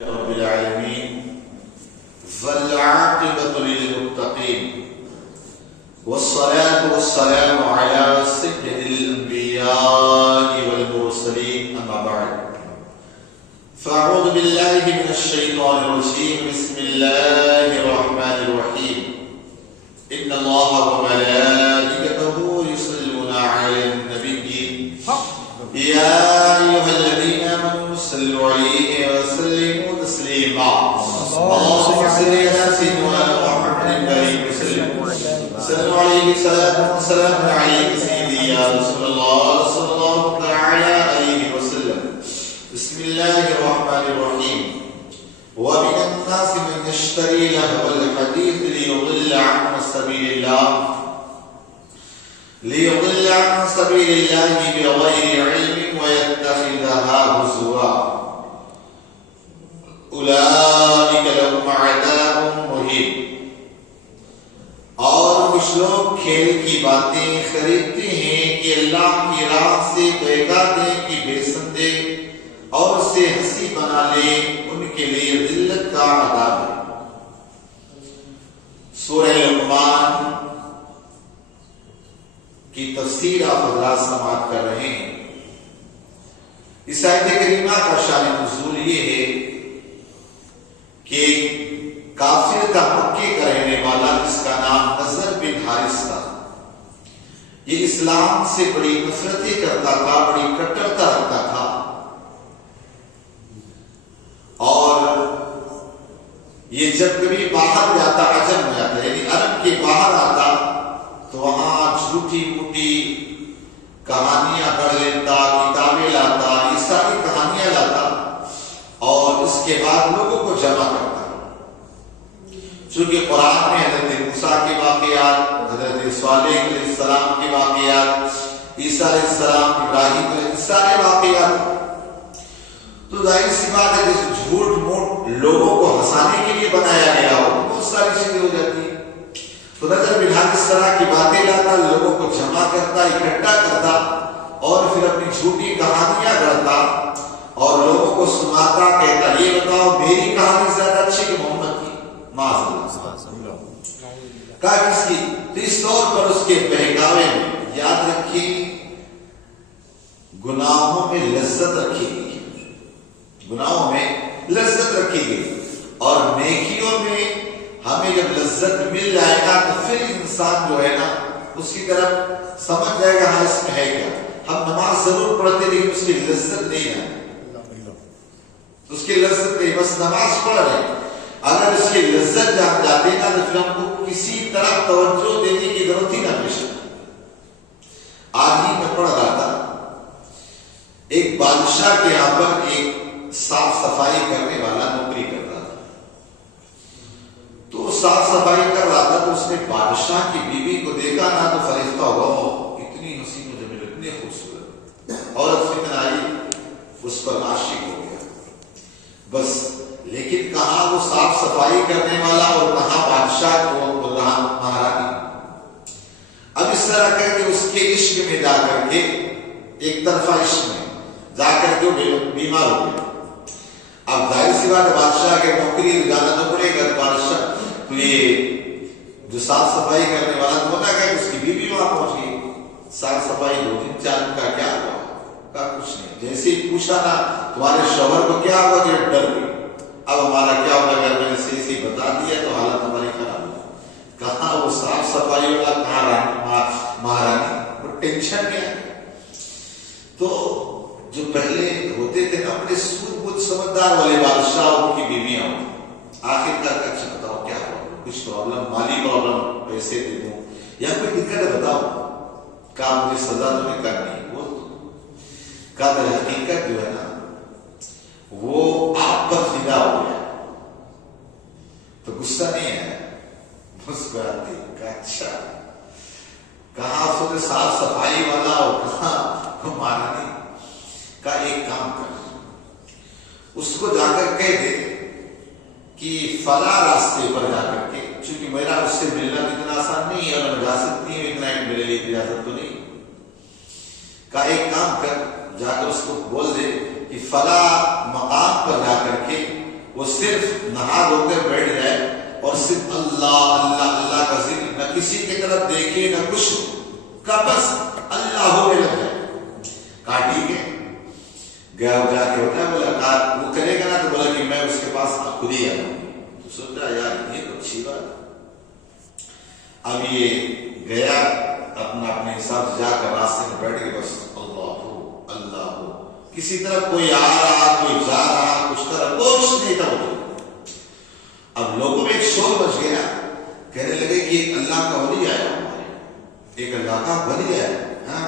رب العالمين والعاقبة للمتقين والصلاة والسلام على سيد الأنبياء والمرسلين أما بعد فأعوذ بالله من الشيطان الرجيم بسم الله الرحمن الرحيم إن الله وملائكته يصلون على النبي يا أيها الذين آمنوا صلوا عليه وسلموا تسليما اللهم صل على سيدنا محمد الكريم وسلم صلوا عليه وسلم عليك سيدي يا رسول الله صلى الله تعالى عليه وسلم بسم الله الرحمن الرحيم ومن الناس من يشتري لهو الحديث ليضل عن سبيل الله بغير علم ويتخذها هزوا اولئک لهم عذاب مہین۔ اور کچھ لوگ کھیل کی باتیں خریدتے ہیں کہ اللہ کی راہ سے بہکا دیں کہ بے سمجھے اور اسے ہنسی بنا لیں، ان کے لیے ذلت کا عذاب ہے۔ سورہ لقمان کی تفسیر آپ حضرات سماعت کر رہے ہیں۔ اس آیت کریمہ کا شان نزول یہ ہے کہ کافر کا مکے کا رہنے والا جس کا نام نضر بن حارث تھا، یہ اسلام سے بڑی نفرتیں کرتا تھا، بڑی کٹرتا رکھتا تھا، اور یہ جب کبھی باہر جاتا، عجم میں جاتا یعنی عرب کے باہر آتا تو وہاں جھوٹی موٹی کہانیاں پڑھ لیتا، کتابیں لاتا، یہ ساری کہانیاں لاتا اور اس کے بعد لوگوں کو جمع کرتا۔ چونکہ قرآن میں حضرت موسیٰ کے واقعات، حضرت صالح علیہ السلام کے واقعات، عیسیٰ علیہ السلام، ابراہیم علیہ سارے واقعات، تو ظاہر سی بات ہے جس جھوٹ موٹ لوگوں کو ہنسانے کے لیے بنایا گیا ہو بہت ساری چیزیں ہو جاتی ہیں۔ تو نظر بن حارث اس طرح کی باتیں لاتا، لوگوں کو جمع کرتا، اکٹھا کرتا اور پھر اپنی جھوٹی کہانیاں گڑھتا اور لوگوں کو سناتا، کہتا یہ بتاؤ میری کہانی زیادہ اچھی کہ محمد کی؟ معاذ اللہ کہا کس کی؟ تو اس طور پر اس کے بہکاوے میں یاد رکھیں گناہوں میں لذت رکھی گئی، گناہوں میں لذت رکھی گئی، اور نیکیوں میں ہمیں جب لذت مل جائے گا تو پھر انسان جو ہے نا اس کی طرف سمجھ جائے گا ہاں اس میں ہے کیا۔ ہم نماز ضرور پڑھتے لیکن اس کی لذت نہیں ہے، اس کی لذت نہیں، بس نماز پڑھ رہے، اگر اس کی لذت جان جاتے نا تو پھر ہم کو کسی طرح توجہ دینے کی ضرورت ہی نہ پیش۔ آج ہی میں پڑھ رہا تھا ایک بادشاہ کے یہاں پر ایک صاف صفائی کرنے والا نوکری کر رہا تھا، تو صاف صفائی کر رہا تھا تو اس نے بادشاہ کی بیوی کو دیکھا نا تو فرشتہ ہوا، اتنی حسین و جمیل، اتنی خوبصورت عورت فتن آئی، اس پر عاشق ہو گیا بس۔ لیکن کہاں وہ صاف صفائی کرنے والا اور کہاں بادشاہ کو بول رہا مہارانی۔ اب اس طرح کر کے اس کے عشق میں جا کر کے، ایک طرفہ عشق میں جا کر کے بیمار ہو گیا۔ اب ظاہر سی بات بادشاہ کے نوکری جانا تو پڑے گا، بادشاہ تو یہ جو صاف صفائی کرنے والا تو ہونا کہ اس کی بیوی وہاں پہنچ گئی، صاف صفائی 2 4 دن کا کیا ہوا؟ کہا کچھ نہیں۔ جیسے ہی پوچھا نا تمہارے شوہر کو کیا ہوا کہ ڈر گئی، اب ہمارا کیا ہوگا؟ اگر میں نے صحیح بتا دیا تو حالت ہماری خراب ہوگی۔ کہاں وہ صاف صفائی والا، کہاں مہارانی، وہ ٹینشن میں ہے۔ تو جو پہلے ہوتے تھے نا اپنے سود بودھ سمجھدار والے بادشاہ کی بیویاں ہوں، آخر تک اچھا بتاؤ کیا ہو، کچھ پرابلم، مالی پرابلم، پیسے دے دوں یا کوئی دقت ہے بتاؤ، کہا مجھے سزا تو نہیں کرنی، وہ کہا در حقیقت جو ہے نا وہ آپ پر فدا ہو گیا، تو غصہ نہیں ہے، مسکراتی، کہا اچھا، کہاں سوچے صاف صفائی والا اور کہاں مہارانی، کا ایک کام کر، اس کو جا کر کہہ دے کہ فلاں راستے پر جا کر کے، چونکہ میرا اس سے ملنا اتنا آسان نہیں ہے اور میں جا سکتی ہوں، اتنا میرے لیے اجازت تو نہیں، کا ایک کام کر، جا کر اس کو بول دے کہ فلاں مقام پر جا کر کے وہ صرف نہا دھو کر بیٹھ جائے اور صرف اللہ اللہ اللہ کا ذکر، نہ کسی کی طرف دیکھے نہ کچھ کا، بس اللہ ہو لگ جائے، کہا ٹھیک ہے، گیا جا کے ہوتا ہے، بولا کہا وہ کرے گا نا تو بولا کہ میں اس کے پاس خود ہی آؤں گی، تو سوچا یار یہ تو اچھی بات ہے۔ اب یہ گیا اپنا اپنے حساب سے جا کر راستے میں بیٹھ کے بس اللہ ہو اللہ ہو، کسی طرف کوئی آ رہا کوئی جا رہا کچھ طرح کچھ نہیں تھا وہ۔ اب لوگوں میں ایک شور بچ گیا، کہنے لگے کہ ایک اللہ کا ولی آیا ہمارے، ایک اللہ کا ولی آیا،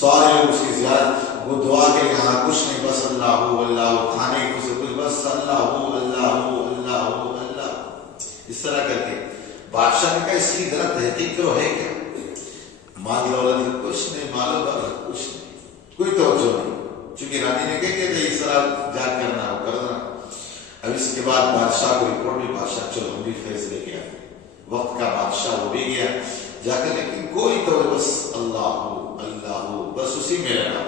سارے لوگ اس کی زیارت، وہ دعا کے یہاں کچھ نہیں، بس اللہ ہو اللہ ہو، کھانے کو سے کچھ بس اللہ ہو اللہ ہو اللہ ہو اللہ، اس طرح کر کے بادشاہ نے کہا اس کی ذرا تحقیق کرو ہے کیا، مال دولت کچھ نہیں، مال و دولت کچھ نہیں، کوئی توجہ نہیں، چونکہ رانی نے کہا کہ اس طرح جا کرنا ہو کرنا۔ اب اس کے بعد بادشاہ کو رپورٹ بھی، بادشاہ چلو ہم بھی فیصلے کیا، وقت کا بادشاہ وہ بھی گیا جا کر، لیکن کوئی تو بس اللہ ہو بس اسی میں لگا۔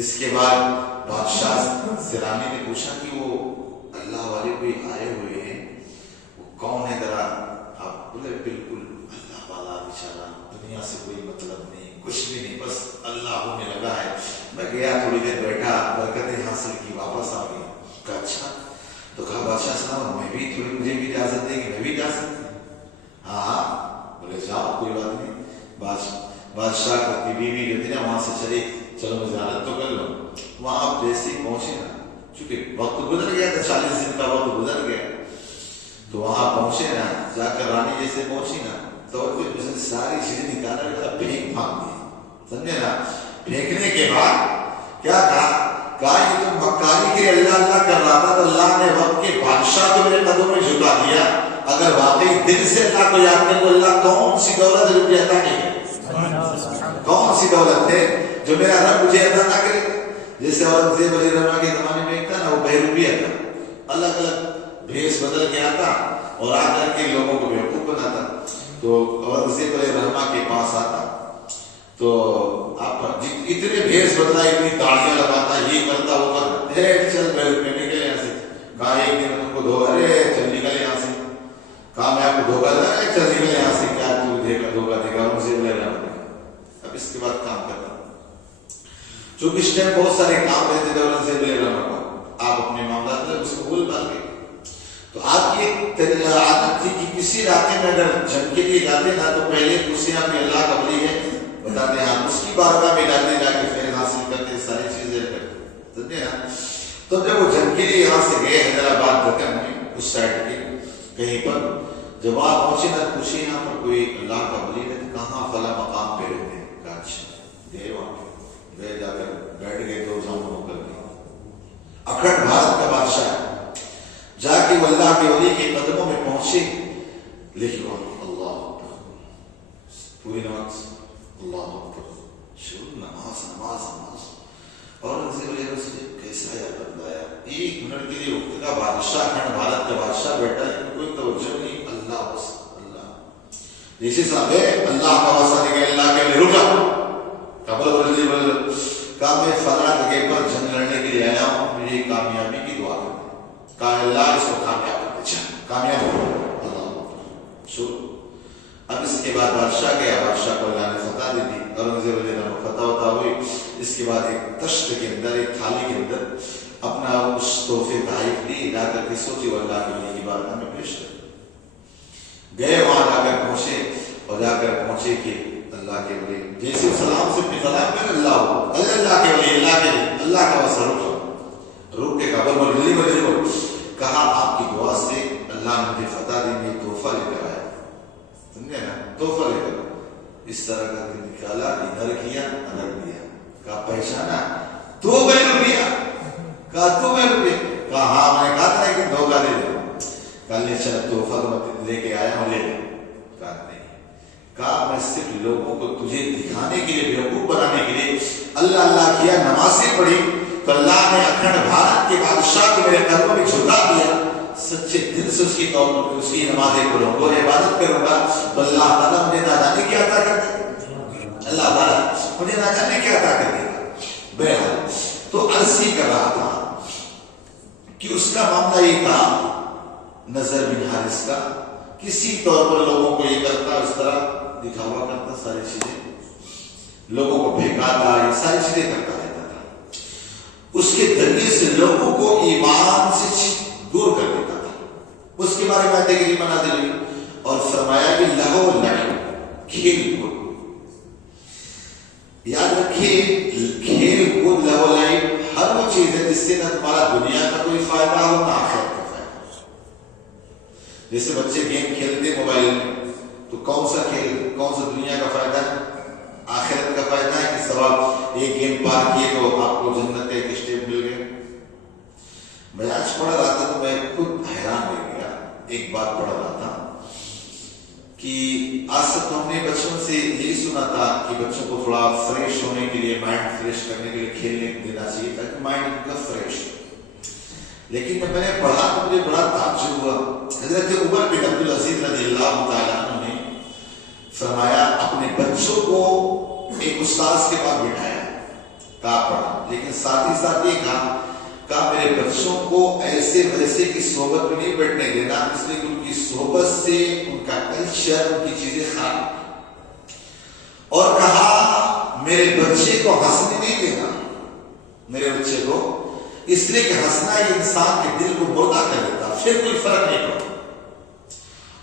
اس کے بعد بادشاہ سے رانی نے پوچھا کہ وہ اللہ والے کوئی آئے ہوئے ہیں، وہ کون ہے ذرا آپ؟ بولے بالکل اللہ والا بیچارہ، دنیا سے کوئی مطلب نہیں کچھ بھی نہیں، بس اللہ ہونے لگا ہے۔ میں گیا تھوڑی دیر بیٹھا، برکتیں حاصل کی، واپس آ گئی۔ کہا اچھا، تو کہا بادشاہ صاحب میں بھی تھوڑی، مجھے بھی اجازت دے کہ میں بھی جا سکتا ہوں؟ ہاں بولے جاؤ کوئی بات نہیں۔ بادشاہ کی بیوی جو تھی نا وہاں سے چلی، چلو میں زیارت تو کر لوں۔ وہاں آپ جیسے ہی پہنچے نا، چونکہ وقت گزر گیا تھا، 40 دن کا وقت گزر گیا، تو وہاں پہنچے نا، جا کر رانی جیسے پہنچی نا تو اس نے ساری چیزیں نکالا، پھینک پھانک دی، سمجھے نا۔ پھینکنے کے بعد کیا کہا یہ تو مکاری کے اللہ اللہ کر رہا تھا، تو اللہ نے وقت کے بادشاہ کو میرے قدموں میں جھکا دیا۔ اگر واقعی دل سے اللہ کو یاد کرے تو اللہ کون سی دولت روپیہ عطا نہیں کرے، کون سی دولت ہے جو میرا رب مجھے عطا نہ کرے۔ جیسے اورنگزیب علیہ الرحمہ کے زمانے میں ایک تھا نا، وہ بہروپیہ تھا، الگ الگ بھیس بدل کے آتا اور آ کر کے لوگوں کو بیوقوف بناتا۔ تو اورنگزیب علیہ الرحمہ کے پاس آتا تو آپ اتنے بھیس بدلا، اتنی داڑیاں لگاتا، یہ کرتا وہ کرتا، چل بہروپیہ نکلے یہاں سے۔ کہا ایک دن تم کو دھوکا، ارے چل نکل یہاں سے۔ کہا میں آپ کو دھوکا دے رہا، چل نکل یہاں سے، کیا تو دھوکا دے گا اورنگزیب علیہ الرحمہ۔ اب اس کے بعد کام کرتا، چونکہ اس ٹائم بہت سارے کام رہتے تھے اورنگزیب علیہ الرحمہ کو، آپ اپنے معاملات میں اس کو بھول بھال گئے۔ تو آپ کی ایک عادت تھی کہ کسی علاقے میں اگر جنگ کے لیے جاتے نا تو پہلے پوچھتے آپ اللہ کا ولی ہے، بتاتے ہیں اس کی بارگاہ میں جاتے، جا کے فیض حاصل کرتے، ساری چیزیں کرتے، سمجھے نا۔ تو جب وہ جنگ کے لیے یہاں سے گئے حیدرآباد دکن میں اس سائڈ کے کہیں پر، جب آپ پہنچے نا پوچھے یہاں پر کوئی اللہ کا ولی ہے؟ کہاں فلاں مقام پہ رہتے ہیں۔ کہا اچھا، گئے وہاں پہ، گئے جا کر بیٹھ گئے، دو جاموں کر کے، اکھڑ بھارت کا بادشاہ جا کے وہ اللہ کے ولی کے قدموں میں پہنچے، لکھو اللہ پوری نماز اللہ اکبر، شروع نماز نماز نماز۔ اور ان سے بولے کیسا ہے بندہ ہے، ایک منٹ کے لیے وقت کا بادشاہ، کھنڈ بھارت کا بادشاہ بیٹھا ہے، کوئی توجہ نہیں، اللہ بس اللہ۔ جیسے صاحب ہے اللہ کا واسطہ نکلے، اللہ کے لیے رک جاؤ، قبل بجلی بول کہا میں فلاں جگہ پر جنگ لڑنے کے لیے آیا ہوں، میری کامیابی کی دعا کریں۔ کہا اللہ اس کو کامیاب کر دے، کامیاب ہو اللہ شروع۔ اب اس کے بعد بادشاہ گیا، بادشاہ کو اللہ نے فتح دی تھی، اورنگزیب علیہ الرحمہ فتح ہوتا ہوئی۔ اس کے بعد ایک تشت کے اندر، ایک تھالی کے اندر اپنا اس تحفے تحائف لی، لا کر کے سوچی وہ اللہ کے ولی کی بارگاہ میں پیش کر گئے۔ وہاں جا کر پہنچے اور جا کر پہنچے کہ اللہ کے ولی جیسے سلام سے سلام کر اللہ ہو اللہ کے ولی، اللہ کے اللہ کا واسطہ رک کے قبر پر جلدی بجے کو کہا آپ کی دعا سے اللہ نے مجھے فتح دی، میں تحفہ لے کر آیا، سمجھے نا، تحفہ لے کر اس طرح کر کے نکالا، ادھر کیا ادھر دیا۔ کہا پہچانا؟ 2 روپیہ۔ کہا 2 روپیہ؟ کہا ہاں میں نے کہا تھا کہ دھوکہ دے دو۔ کل نے چلا تحفہ تو لے کے آیا ہوں، لے لو۔ کہا نہیں، کہا میں صرف لوگوں کو تجھے دکھانے کے لیے، بیوقوف بنانے کے لیے اللہ اللہ کیا، نمازیں پڑھی تو اللہ نے اکھنڈ بھارت کے بادشاہ کو میرے قدموں میں جھکا دیا۔ سچے دل سے اس کی اس کی نمازیں پڑھوں گا، عبادت کروں گا تو اللہ تعالیٰ مجھے نہ جانے کیا عطا کر دے گا، اللہ تعالیٰ مجھے نہ جانے کیا عطا کر دے گا۔ بہرحال تو عرض ہی کر رہا تھا کہ اس کا معاملہ یہ تھا نظر بن حارث کا، کسی طور پر لوگوں کو یہ کرتا، اس طرح دکھاوا کرتا، ساری چیزیں لوگوں کو بہکاتا، یہ ساری چیزیں کرتا رہتا تھا. اس کے ذریعے سے لوگوں کو ایمان سے دور کر دیتا تھا. اس کے بارے میں تقریباً نازل ہوئی اور فرمایا کہ لہو لعب، کھیل کود. یاد رکھیے کھیل کود لہو لعب ہر وہ چیز ہے جس سے نہ تمہارا دنیا کا کوئی فائدہ ہو نہ آخرت کا فائدہ ہو. جیسے بچے گیم کھیلتے موبائل میں، تو کون سا کھیل، کون سا دنیا کا فائدہ ہے، آخرت کا فائدہ ہے کہ ثواب ایک گیم پار کیے تو آپ کو جنت کا ایک اسٹیپ مل گیا. میں آج پڑھ رہا تھا تو میں خود حیران ہو گیا. ایک بات پڑھ رہا تھا کہ آج تک ہم نے بچوں سے یہی سنا تھا کہ بچوں کو تھوڑا فریش ہونے کے لیے، مائنڈ فریش کرنے کے لیے کھیلنے دینا چاہیے تاکہ مائنڈ ان کا فریش ہو. لیکن جب میں نے پڑھا تو مجھے بڑا تعجب ہوا. حضرت عمر بن عبد العزیز رضی اللہ تعالیٰ عنہ نے فرمایا اپنے بچوں کو ایک استاذ کے پاس بٹھایا، کہا پڑھا، لیکن ساتھ ہی ساتھ یہ کہا میرے بچوں کو ایسے ویسے کی صحبت میں نہیں بیٹھنے دینا، اس لیے کہ ان کی صحبت سے ان کا کلچر، ان کی چیزیں خراب. اور کہا میرے بچے کو ہنسنے نہیں دینا، میرے بچے کو، اس لیے کہ ہنسنا یہ انسان کے دل کو مردہ کر دیتا، پھر کوئی فرق نہیں پڑتا.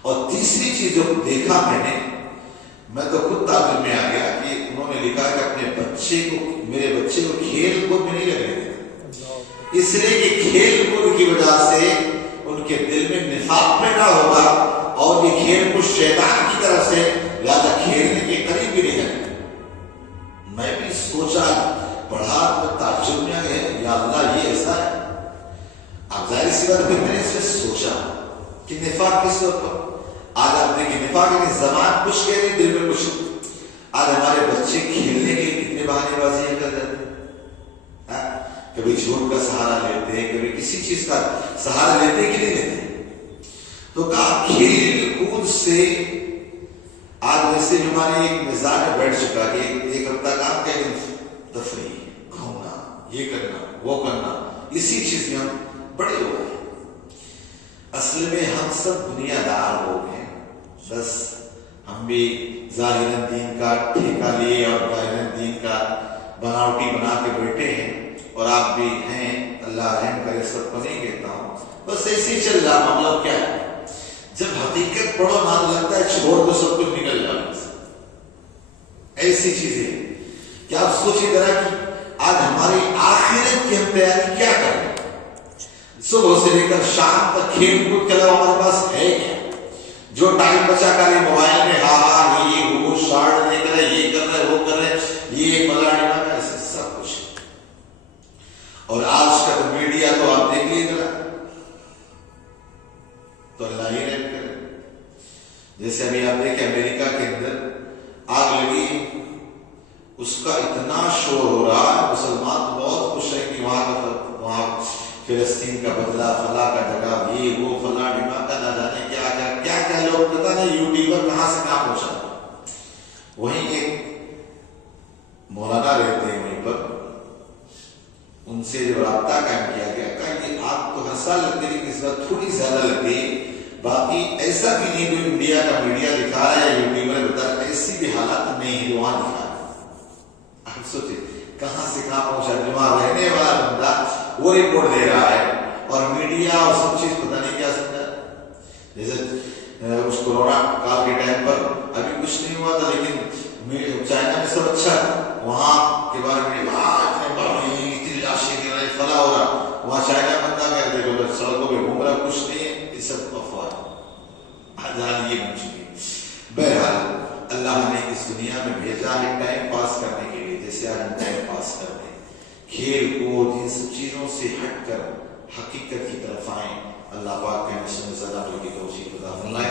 اور تیسری چیز جو دیکھا میں تو خود تعجب میں آ گیا کہ انہوں نے لکھا کہ اپنے بچے کو، میرے بچے کو کھیل کود میں نہیں لگنے دیتے، اس لیے کہ کھیل کود کی وجہ سے ان کے دل میں نفاق پیدا ہوگا اور یہ کھیل کود شیطان کی طرف سے، لہذا کھیلنے کے قریب بھی نہیں جاتے. میں بھی سوچا، پڑھا تو تعجب میں آ گیا، یا اللہ یہ ایسا ہے. اب ظاہر سی بات ہے میں نے اس میں سوچا کہ نفاق کس طور پر. آج آپ دیکھیں نفاق کی زبان کچھ کہہ رہی، دل میں کچھ. آج ہمارے بچے کھیلنے کے لیے کتنے بہانے بازیاں کر جاتے ہیں. کبھی جھوٹ کا سہارا لیتے ہیں، کبھی کسی چیز کا سہارا لیتے کہ نہیں لیتے. تو کہا کھیل کود سے آج ویسے ہمارے ایک مزاج میں بیٹھ چکا کہ ایک ہفتہ کام کیا، تفریح، گھومنا، یہ کرنا، وہ کرنا، اسی چیز میں ہم بڑے ہو گئے. اصل میں ہم سب دنیا دار لوگ ہیں، بس ہم بھی ظاہراً دین کا ٹھیکہ لیے اور ظاہراً دین کا بناوٹی بنا کے بیٹھے ہیں، اور آپ بھی ہیں، اللہ رحم کرے، سب کو نہیں کہتا ہوں، بس ایسے ہی چل رہا. معاملہ کیا ہے، جب حقیقت پڑھو نہ لگتا ہے چھوڑ تو سب کچھ نکل جاتا. ایسی چیزیں کہ آپ سوچیں ذرا کہ آج ہماری آخرت کی ہم تیاری کیا کر رہے ہیں. صبح سے لے کر شام تک کھیل کود کے علاوہ ہمارے پاس ہے کیا؟ جو ٹائم بچا کر موبائل میں یہ وہ شارٹ دیکھ رہے، یہ کر رہے، وہ کر رہے، یہ پلاڑی والا، ایسے سب کچھ. اور آج کا میڈیا تو آپ دیکھ لیجیے تو اللہ ہی رحم کرے. جیسے ابھی آپ دیکھیں امریکہ کے اندر آگ لگی، اس کا اتنا شور ہو رہا ہے، مسلمان بہت خوش ہے کہ وہاں فلسطین کا بدلہ، فلاں کا جگہ، یہ وہ فلاں ڈماغ کا، نہ جانے کیا لوگ پتا نہیں یوٹیوبر کہاں سے کہاں پہنچا. وہیں ایک مولانا رہتے ہیں وہیں پر، ان سے جب رابطہ قائم کیا گیا کہ یہ آگ تو ہر سال لگتی ہے لیکن اس بار تھوڑی زیادہ لگتی، باقی ایسا بھی نہیں کوئی انڈیا کا میڈیا دکھا رہا ہے، یوٹیوبر بتا رہا ہے، ایسی بھی حالات نہیں ہے جو وہاں دکھا رہا ہے. آپ سوچیں کہاں سے کہاں پہنچا، جو وہاں رہنے والا بندہ وہ رپورٹ دے رہا ہے اور میڈیا اور سب چیز پتہ نہیں کیا سمجھا. جیسے اس کورونا کال کے ٹائم پر ابھی کچھ نہیں ہوا تھا لیکن چائنا میں سب اچھا تھا، وہاں کے بارے میں فلاں ہو رہا، وہاں چائنا بندہ کہہ دیکھو سڑکوں پہ گھوم رہا، کچھ نہیں ہے، یہ سب افواہ آزاد یہ بن چکی. بہرحال اللہ نے اس دنیا میں بھیجا ہے ٹائم پاس کرنے کے لیے، جیسے آج ہم ٹائم پاس کرتے ہیں، کھیل کود ان سب چیزوں سے ہٹ کر حقیقت کی طرف آئیں. اللہ پاک کے نشان زدہ کی توفیق عطا فرمائے.